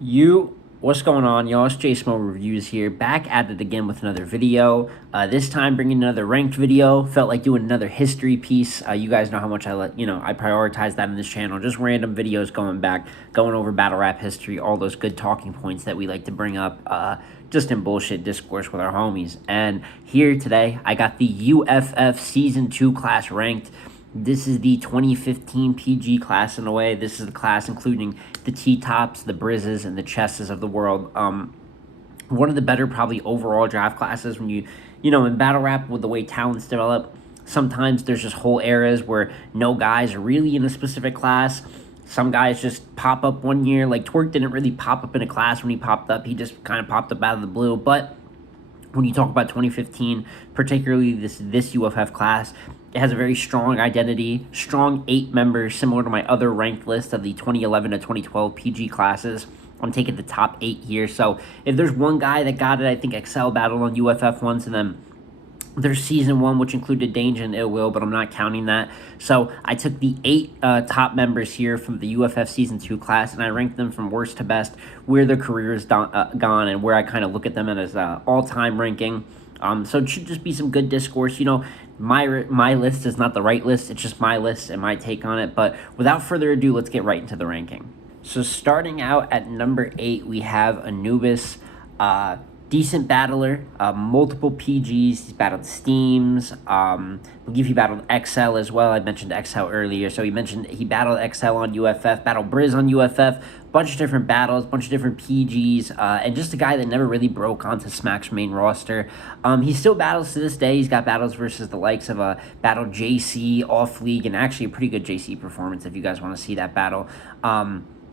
What's going on, y'all? It's Smo Reviews here, back at it again with another video. This time bringing another ranked video. Felt like doing another history piece. You guys know how much I prioritize that in this channel. Just random videos going over battle rap history, all those good talking points that we like to bring up, just in bullshit discourse with our homies. And here today, I got the UFF Season 2 class ranked. This is the 2015 PG class in a way. This is the class including the T-Tops, the Brizzes, and the Chesses of the world. One of the better probably overall draft classes when in battle rap with the way talents develop, sometimes there's just whole eras where no guys are really in a specific class. Some guys just pop up one year. Like Twerk didn't really pop up in a class when he popped up. He just kind of popped up out of the blue. But when you talk about 2015, particularly this UFF class, it has a very strong identity, strong 8 members, similar to my other ranked list of the 2011 to 2012 PG classes. I'm taking the top 8 here. So if there's one guy that got it, I think Excel battled on UFF once, and then there's season 1, which included Danger and Ill Will, but I'm not counting that. So I took the 8 top members here from the UFF season 2 class, and I ranked them from worst to best, where their career is gone, and where I kind of look at them as all-time ranking. So it should just be some good discourse. My list is not the right list. It's just my list and my take on it. But without further ado, let's get right into the ranking. So starting out at number 8, we have Anubis. Decent battler, multiple PGs. He's battled Steams. I believe he battled XL as well. I mentioned XL earlier. So he battled XL on UFF, battled Brizz on UFF, bunch of different battles, bunch of different PGs, and just a guy that never really broke onto Smack's main roster. He still battles to this day. He's got battles versus the likes of battled JC, Off League, and actually a pretty good JC performance if you guys want to see that battle.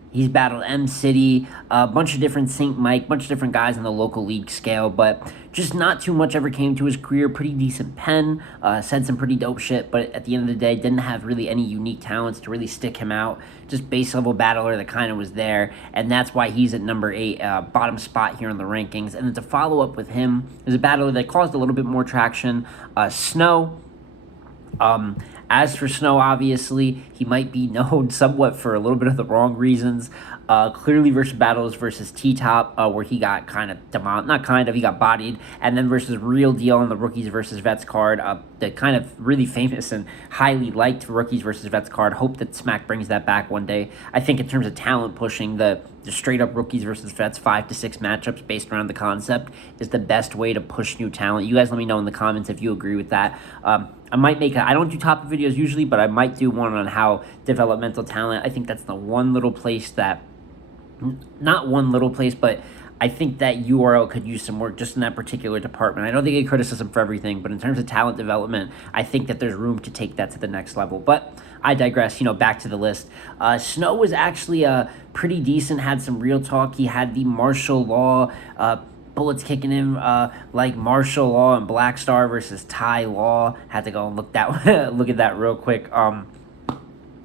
He's battled M-City, a bunch of different St. Mike, bunch of different guys on the local league scale, but just not too much ever came to his career. Pretty decent pen, said some pretty dope shit, but at the end of the day, didn't have really any unique talents to really stick him out. Just base level battler that kind of was there, and that's why he's at number 8, bottom spot here in the rankings. And then to follow up with him is a battler that caused a little bit more traction, Snow. As for Snow, obviously, he might be known somewhat for a little bit of the wrong reasons. Clearly versus battles versus TTop, where he got he got bodied, and then versus Real Deal on the Rookies versus Vets card, the kind of really famous and highly liked Rookies versus Vets card. Hope that Smack brings that back one day. I think in terms of talent pushing, the straight up Rookies versus Vets 5 to 6 matchups based around the concept is the best way to push new talent. You guys let me know in the comments if you agree with that. I might I don't do topic videos usually, but I might do one on how developmental talent. I think that's the one little place that, not one little place, but I think that URL could use some work just in that particular department. I don't think I get criticism for everything, but in terms of talent development, I think that there's room to take that to the next level. But I digress, back to the list. Snow was actually pretty decent, had some real talk. He had the martial law, bullets kicking him like martial law and Black Star versus Ty Law. Had to go and look at that real quick.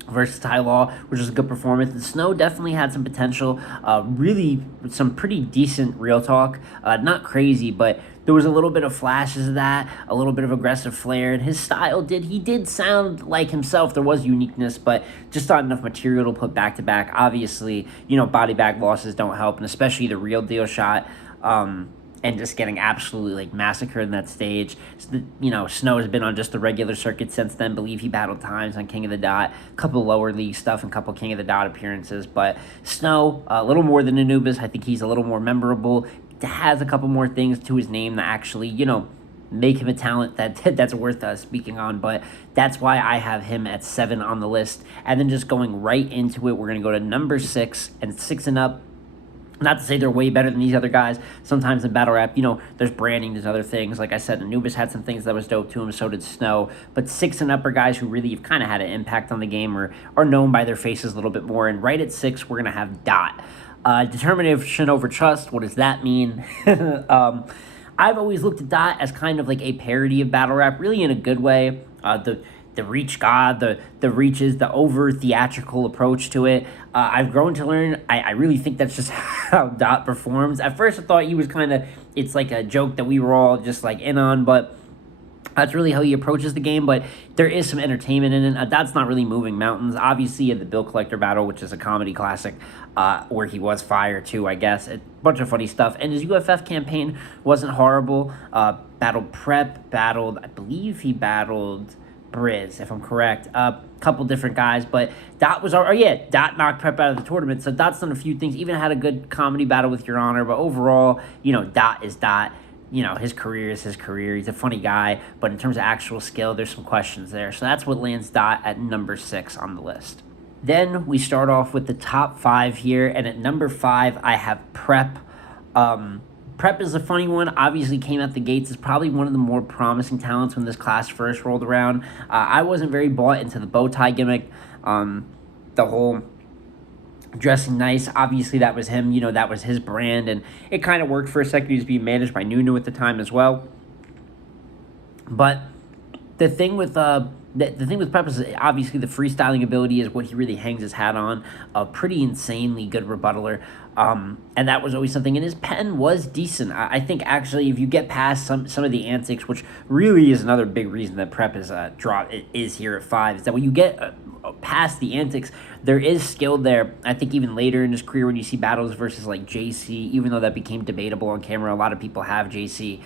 Versus Ty Law, which was a good performance. And Snow definitely had some potential. Really, some pretty decent real talk. Not crazy, but there was a little bit of flashes of that, a little bit of aggressive flair, and his style he did sound like himself. There was uniqueness, but just not enough material to put back to back. Obviously, body bag losses don't help, and especially the Real Deal shot. And just getting absolutely massacred in that stage. Snow has been on just the regular circuit since then. Believe he battled times on King of the Dot, a couple lower league stuff, and a couple King of the Dot appearances. But Snow, a little more than Anubis. I think he's a little more memorable. Has a couple more things to his name that actually, make him a talent that's worth speaking on. But that's why I have him at 7 on the list. And then just going right into it, we're going to go to number 6, and 6 and up. Not to say they're way better than these other guys. Sometimes in battle rap, there's branding, there's other things. Like I said, Anubis had some things that was dope to him, so did Snow. But 6 and up are guys who really have kind of had an impact on the game or are known by their faces a little bit more. And right at 6, we're going to have Dot. Determination over trust, what does that mean? I've always looked at Dot as kind of like a parody of battle rap, really in a good way. The reach god, the reaches, the over theatrical approach to it. I've grown to learn. I really think that's just how Dot performs. At first, I thought he was it's like a joke that we were all just in on, but That's really how he approaches the game, but there is some entertainment in it. That's not really moving mountains. Obviously, you had the Bill Collector battle, which is a comedy classic, where he was fire too, I guess. A bunch of funny stuff. And his UFF campaign wasn't horrible. Battled Prep, I believe he battled Brizz, if I'm correct. A couple different guys, but Dot was, Dot knocked Prep out of the tournament. So Dot's done a few things, even had a good comedy battle with Your Honor, but overall, Dot is Dot. His career is his career. He's a funny guy, but in terms of actual skill, there's some questions there. So that's what lands Dot at number 6 on the list. Then we start off with the top 5 here, and at number 5, I have Prep. Prep is a funny one. Obviously came out the gates as probably one of the more promising talents when this class first rolled around. I wasn't very bought into the bow tie gimmick. The whole dressing nice, obviously that was him, that was his brand, and it kind of worked for a second. He was being managed by Nunu at the time as well. But the thing with Prep is obviously the freestyling ability is what he really hangs his hat on. A pretty insanely good rebuttaler, and that was always something. And his pen was decent. I think actually, if you get past some of the antics, which really is another big reason that Prep is here at 5, is that when you get past the antics, there is skill there. I think even later in his career, when you see battles versus like JC, even though that became debatable on camera, a lot of people have JC.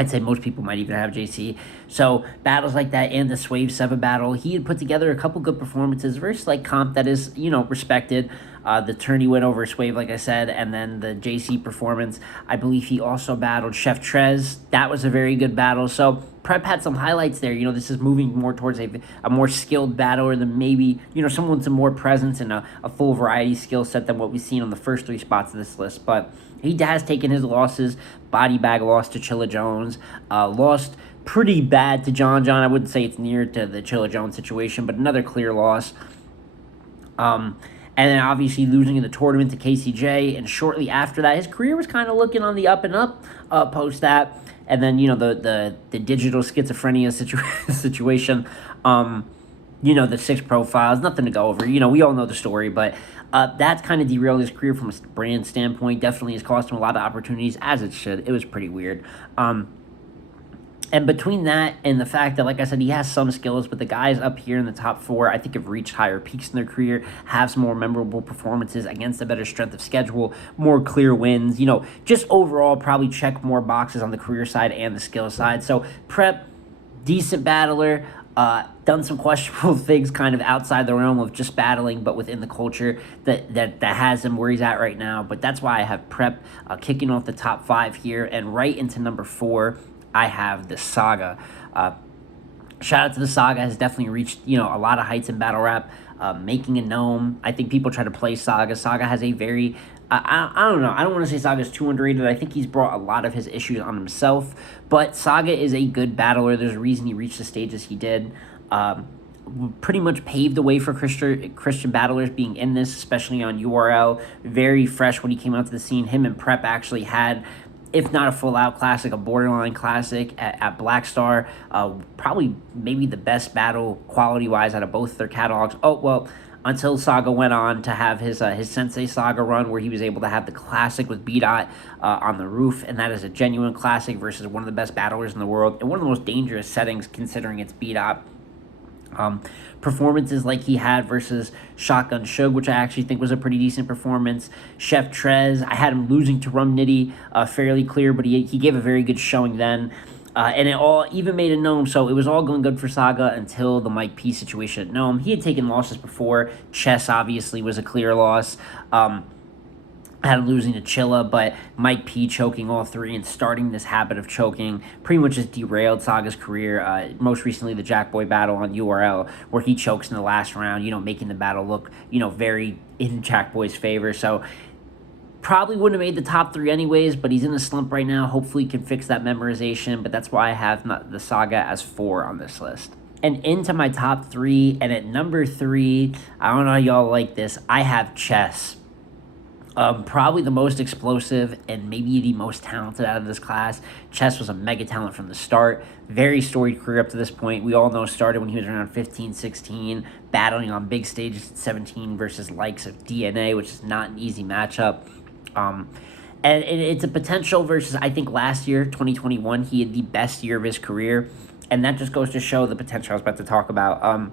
I'd say most people might even have JC. So battles like that and the Swave 7 battle, he had put together a couple good performances versus like comp that is, respected. The tourney win over Swave, like I said, and then the JC performance. I believe he also battled Chef Trez. That was a very good battle. So Prep had some highlights there. This is moving more towards a more skilled battler than maybe, someone with some more presence and a full variety skill set than what we've seen on the first 3 spots of this list. But he has taken his losses. Body bag loss to Chilla Jones. Lost pretty bad to John. I wouldn't say it's near to the Chilla Jones situation, but another clear loss. And then obviously losing in the tournament to KCJ. And shortly after that, his career was kind of looking on the up and up post that. And then, the digital schizophrenia situation. The 6 profiles, nothing to go over. We all know the story, but that's kind of derailed his career from a brand standpoint. Definitely has cost him a lot of opportunities, as it should. It was pretty weird. And between that and the fact that, like I said, he has some skills, but the guys up here in the top 4, I think, have reached higher peaks in their career, have some more memorable performances against a better strength of schedule, more clear wins, just overall probably check more boxes on the career side and the skill side. So Prep, decent battler, done some questionable things kind of outside the realm of just battling, but within the culture that has him where he's at right now. But that's why I have Prep kicking off the top 5 here, and right into number 4, I have the Saga. Shout out to the Saga, has definitely reached, a lot of heights in battle rap, making a gnome. I think people try to play Saga. Saga has a very, I don't know, I don't want to say Saga's too underrated. I think he's brought a lot of his issues on himself, but Saga is a good battler. There's a reason he reached the stages he did. Pretty much paved the way for Christian battlers being in this, especially on URL. Very fresh when he came out to the scene. Him and Prep actually had, if not a full-out classic, a borderline classic at Black Star. Probably maybe the best battle quality-wise out of both their catalogs. Oh, well, until Saga went on to have his Sensei Saga run, where he was able to have the classic with B-Dot on the roof, and that is a genuine classic versus one of the best battlers in the world, and one of the most dangerous settings considering it's B-Dot. Performances like he had versus Shotgun Suge, which I actually think was a pretty decent performance. Chef Trez, I had him losing to Rum Nitty fairly clear, but he gave a very good showing then. And it all even made a gnome, so it was all going good for Saga until the Mike P situation at gnome. He had taken losses before. Chess obviously was a clear loss. Had him losing to Chilla, but Mike P choking all 3 and starting this habit of choking pretty much just derailed Saga's career. Most recently, the Jackboy battle on URL, where he chokes in the last round, making the battle look, very in Jackboy's favor. So probably wouldn't have made the top 3 anyways, but he's in a slump right now. Hopefully he can fix that memorization, but that's why I have the Saga as 4 on this list. And into my top 3, and at number 3, I don't know how y'all like this, I have Chess. Probably the most explosive and maybe the most talented out of this class. Chess was a mega talent from the start. Very storied career up to this point. We all know started when he was around 15, 16, battling on big stages at 17 versus likes of DNA, which is not an easy matchup. And it's a potential versus, I think last year, 2021, he had the best year of his career. And that just goes to show the potential I was about to talk about.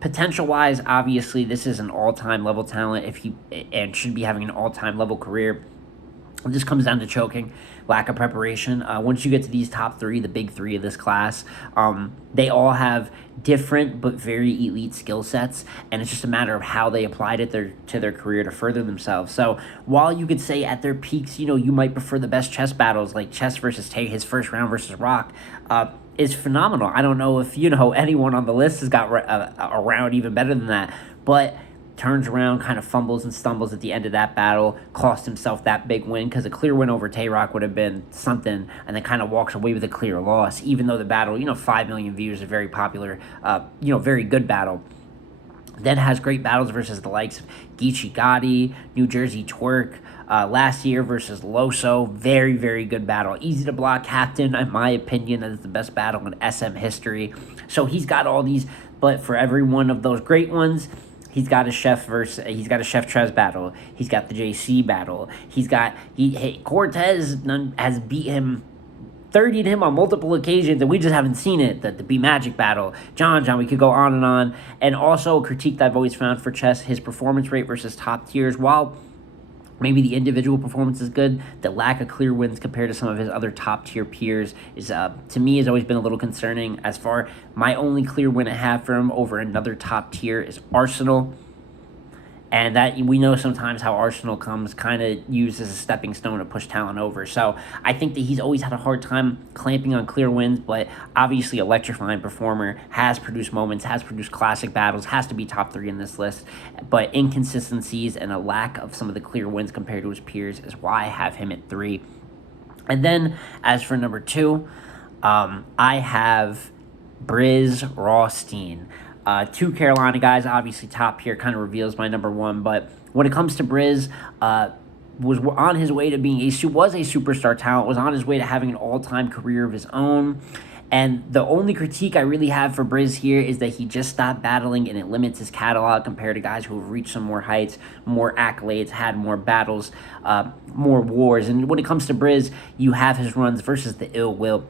Potential wise, obviously, this is an all time level talent if he and should be having an all time level career. It just comes down to choking, lack of preparation. Once you get to these top three, the big three of this class, they all have different but very elite skill sets, and it's just a matter of how they applied it to their career to further themselves. So while you could say at their peaks, you might prefer the best chess battles like chess versus Tay, his first round versus Rock, is phenomenal. I don't know if anyone on the list has got a round even better than that, but turns around, kind of fumbles and stumbles at the end of that battle, cost himself that big win, because a clear win over Tay-Rock would have been something, and then kind of walks away with a clear loss, even though the battle, 5 million views, a very popular, very good battle. Then has great battles versus the likes of Geechee Gotti, New Jersey Twerk, last year versus Loso, very, very good battle. Easy to block captain, in my opinion, that is the best battle in SM history. So he's got all these, but for every one of those great ones, he's got a Chef Trez battle. He's got the JC battle. Cortez has beat him, 30'd him on multiple occasions, and we just haven't seen it. The B Magic battle, John, we could go on and on. And also a critique that I've always found for Chess, his performance rate versus top tiers. While maybe the individual performance is good, the lack of clear wins compared to some of his other top tier peers is, to me, has always been a little concerning. As far, my only clear win I have for him over another top tier is Arsenal. And that we know sometimes how Arsenal comes kind of used as a stepping stone to push talent over. So I think that he's always had a hard time clamping on clear wins, but obviously electrifying performer, has produced moments, has produced classic battles, has to be top 3 in this list. But inconsistencies and a lack of some of the clear wins compared to his peers is why I have him at 3. And then as for number 2, I have Brizz Rothstein. 2 Carolina guys, obviously top here, kind of reveals my number 1. But when it comes to Brizz, was on his way to being was a superstar talent, was on his way to having an all-time career of his own. And the only critique I really have for Brizz here is that he just stopped battling, and it limits his catalog compared to guys who have reached some more heights, more accolades, had more battles, more wars. And when it comes to Brizz, you have his runs versus the Ill Will.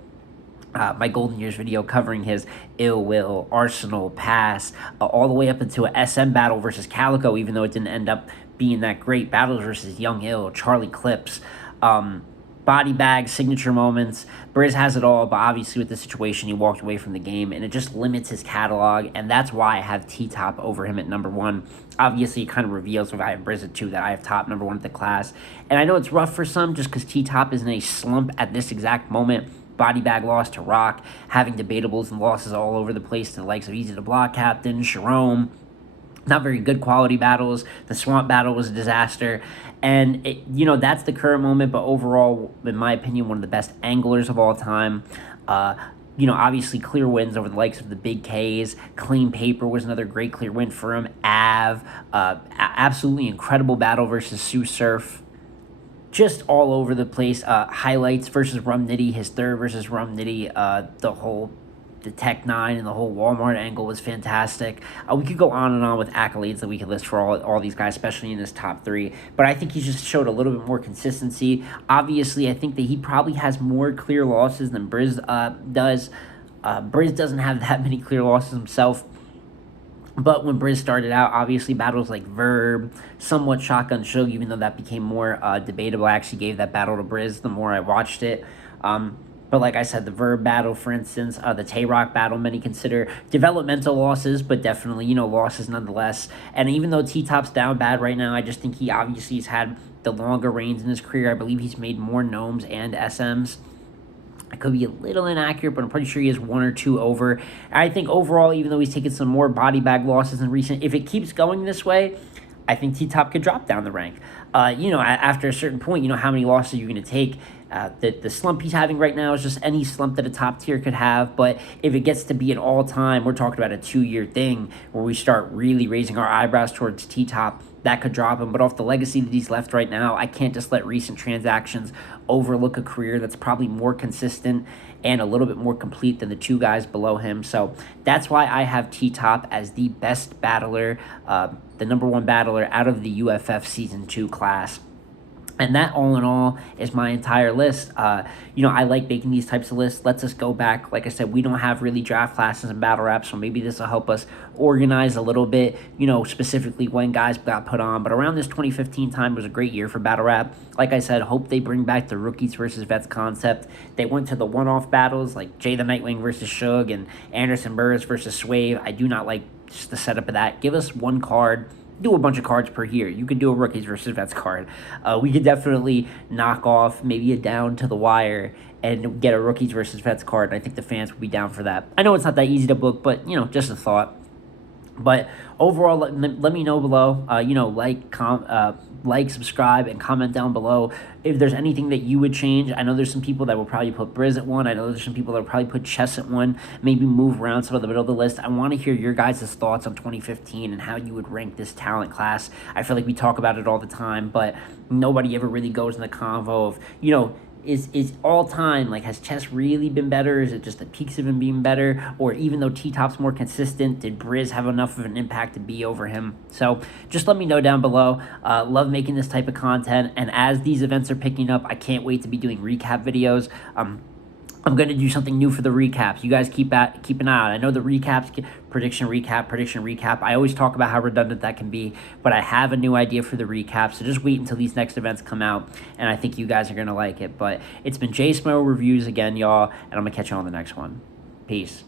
My Golden Years video covering his Ill Will, Arsenal, Pass, all the way up into a SM battle versus Calico, even though it didn't end up being that great. Battles versus Young Ill, Charlie Clips, body bag, signature moments. Brizz has it all, but obviously with the situation, he walked away from the game, and it just limits his catalog, and that's why I have TTop over him at number 1. Obviously, it kind of reveals if I have Brizz at 2 that I have top number 1 at the class. And I know it's rough for some just because TTop is in a slump at this exact moment. Body bag loss to Rock, having debatables and losses all over the place to the likes of Easy to Block Captain, Sharon. Not very good quality battles. The Swamp battle was a disaster. And, that's the current moment, but overall, in my opinion, one of the best anglers of all time. Obviously clear wins over the likes of the Big Ks. Clean Paper was another great clear win for him. Absolutely incredible battle versus Sue Surf. Just all over the place. Highlights versus Rum Nitty, his third versus Rum Nitty, the Tech 9 and the whole Walmart angle was fantastic. We could go on and on with accolades that we could list for all these guys, especially in this top 3. But I think he just showed a little bit more consistency. Obviously, I think that he probably has more clear losses than Brizz does. Brizz doesn't have that many clear losses himself. But when Brizz started out, obviously battles like Verb, somewhat Shotgun Shug, even though that became more debatable. I actually gave that battle to Brizz the more I watched it. But like I said, the Verb battle, for instance, the Tay-Rock battle, many consider developmental losses, but definitely, losses nonetheless. And even though T-Top's down bad right now, I just think he obviously has had the longer reigns in his career. I believe he's made more Gnomes and SMs. I could be a little inaccurate, but I'm pretty sure he is 1 or 2 over. And I think overall, even though he's taken some more body bag losses in recent, if it keeps going this way, I think T-Top could drop down the rank. After a certain point, how many losses are you going to take? The slump he's having right now is just any slump that a top tier could have. But if it gets to be an all-time, we're talking about a 2-year thing where we start really raising our eyebrows towards T-Top, that could drop him. But off the legacy that he's left right now, I can't just let recent transactions overlook a career that's probably more consistent and a little bit more complete than the 2 guys below him. So that's why I have T-Top as the best battler, the number 1 battler out of the UFF Season 2 class. And that, all in all, is my entire list. I like making these types of lists. Lets us go back. Like I said, we don't have really draft classes and battle rap, so maybe this will help us organize a little bit, specifically when guys got put on. But around this 2015 time was a great year for battle rap. Like I said, hope they bring back the rookies versus vets concept. They went to the one-off battles like Jay the Nightwing versus Suge and Anderson Burris versus Swave. I do not like just the setup of that. Give us one card, do a bunch of cards per year. You could do a rookies versus vets card. We could definitely knock off maybe a down to the wire and get a rookies versus vets card. I think the fans would be down for that. I know it's not that easy to book, but just a thought. But overall, let me know below. Like, subscribe, and comment down below if there's anything that you would change. I know there's some people that will probably put Brizz at 1. I know there's some people that will probably put Chess at 1. Maybe move around some of the middle of the list. I want to hear your guys' thoughts on 2015 and how you would rank this talent class. I feel like we talk about it all the time, but nobody ever really goes in the convo of, is all time, like, has Chess really been better? Is it just the peaks have been being better? Or even though T-Top's more consistent, did Brizz have enough of an impact to be over him? So just let me know down below. Love making this type of content, and as these events are picking up, I can't wait to be doing recap videos. I'm going to do something new for the recaps. You guys keep an eye out. I know the recaps, prediction recap. I always talk about how redundant that can be, but I have a new idea for the recap, so just wait until these next events come out, and I think you guys are going to like it. But it's been JSmo Reviews again, y'all, and I'm going to catch you on the next one. Peace.